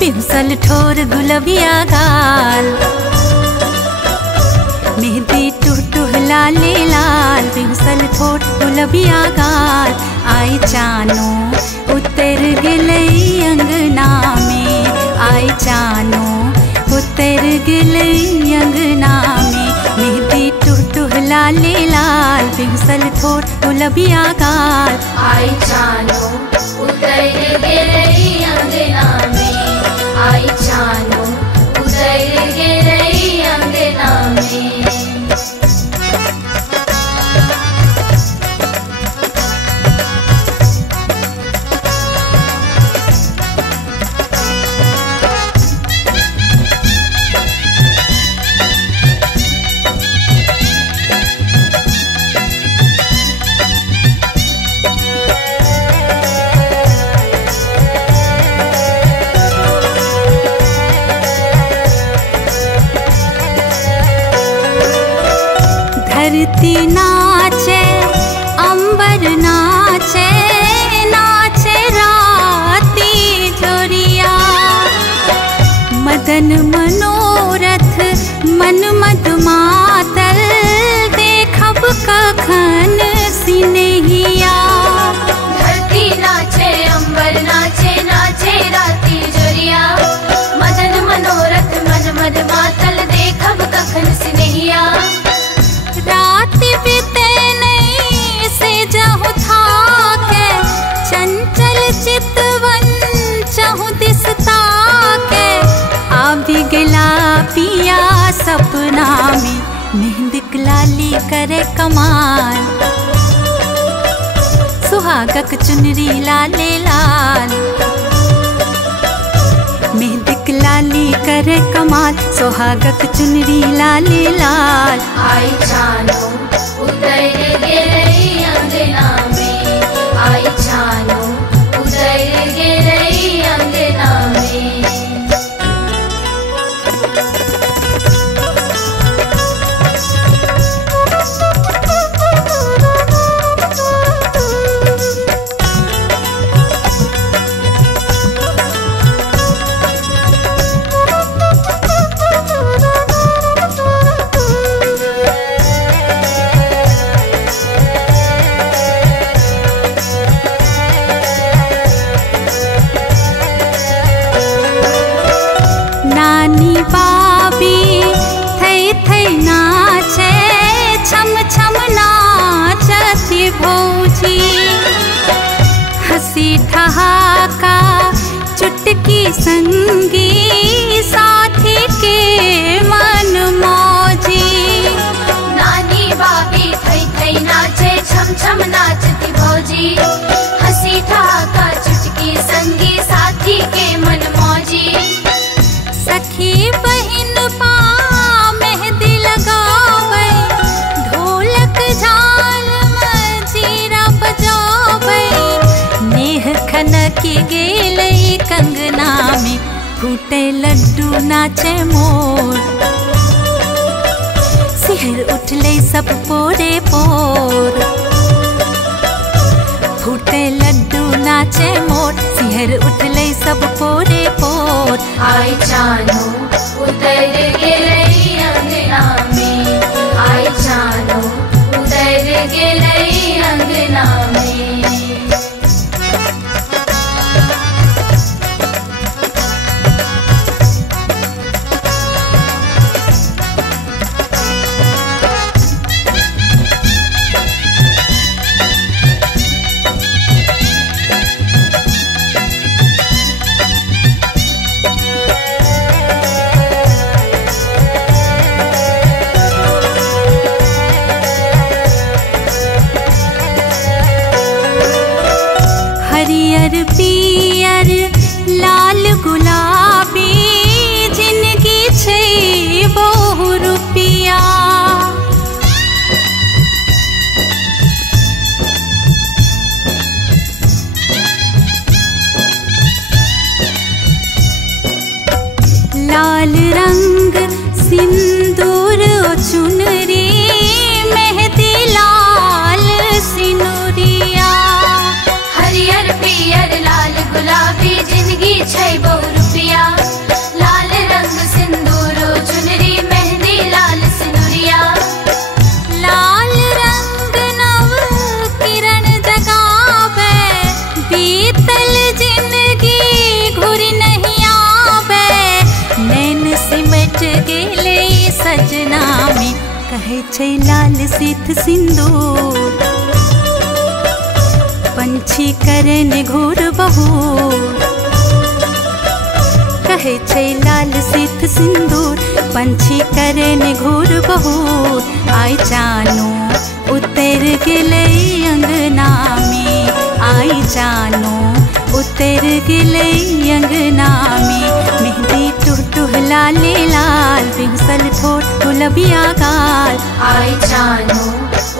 बिहुसल ठोर गुलबिया गाल, मेहंदी टूह लाले लाल, बिहुसल ठोर गुलबिया गाल। आई चानो उतर गिलई अंगना में, आई चानो उतर गिलई अंगना में। मेहंदी टूह लाले लाल, बिहुसल ठोर गुलबिया गाल। आई चानो उतर गिलई अंगना में, आई चानो उतर गिलई अंगना में। धरती नाचे अंबर नाचे, नाचे राती जोरिया। मदन मनोरथ मन मद मातल, देखब कखन सिनहिया। धरती नाचे अंबर नाचे, नाचे राती जोरिया। मदन मनोरथ मन मद मातल, देखब कखन सिनहिया। रात बीते नहीं से जहु थाके, चंचल चितवन चहु दिसता के। आबि गेला पिया सपना में, मेहंदी लाली करे कमाल। सुहागक चुनरी लाले लाल, मेहंदी लाली करे कमाल। सुहागक चुनरी लाले लाल। आई चानो उतर गिलई अंगना में, आई चानो उतर गिलई अंगना में। नानी बाबी थई थई नाचे, छम छम नाचती भौजी। हंसी ठहाका चुटकी संगी, साथी के मन मौजी। नानी बाबी थई थई नाचे, छम छम नाचती भौजी। हंसी ठहाका चुटकी संगी, साथी के मन मौजी। सखी बहिन पा मेहंदी लगावे, ढोलक झाल मजीरा बजावे। नेह खनकी गेलई कंगना में, फूटे लड्डू नाचे मोर। सिहर उठले सब पोरे पोर, फूटे लड्डू नाचे मोर। सिहर उठले सब पोरे पोर। आई चानो उतर गिलई अंगना में, आई चानो उतर गिलई अंगना में। कहे छै लाल सीत सिंदूर, पंछी करे ने घूर बहूर। कहे छै लाल सीत सिंदूर, पंछी करे ने घूर बहूर। आई जानू उतर गेलै अंगना में, आई जानू उतर गेलै अंगना में। मेहंदी टुह लाले लाल, बिहसल ठोर गुलबिया गाल। आई जानू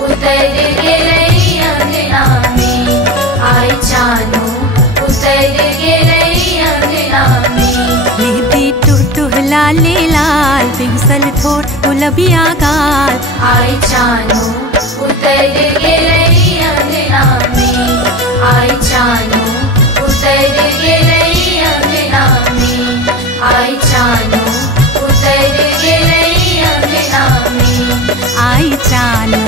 उतर गेलै अंगना में, आई जानू उतर गेलै अंगना में। मेहंदी टुह लाले लाल, बिहसल ठोर गुलबिया गाल। आई जानू उतर गेलै अंगना में, आई जानू उतर गेलै अंगना में। आई जानू उतर गेलै अंगना में, आई जानू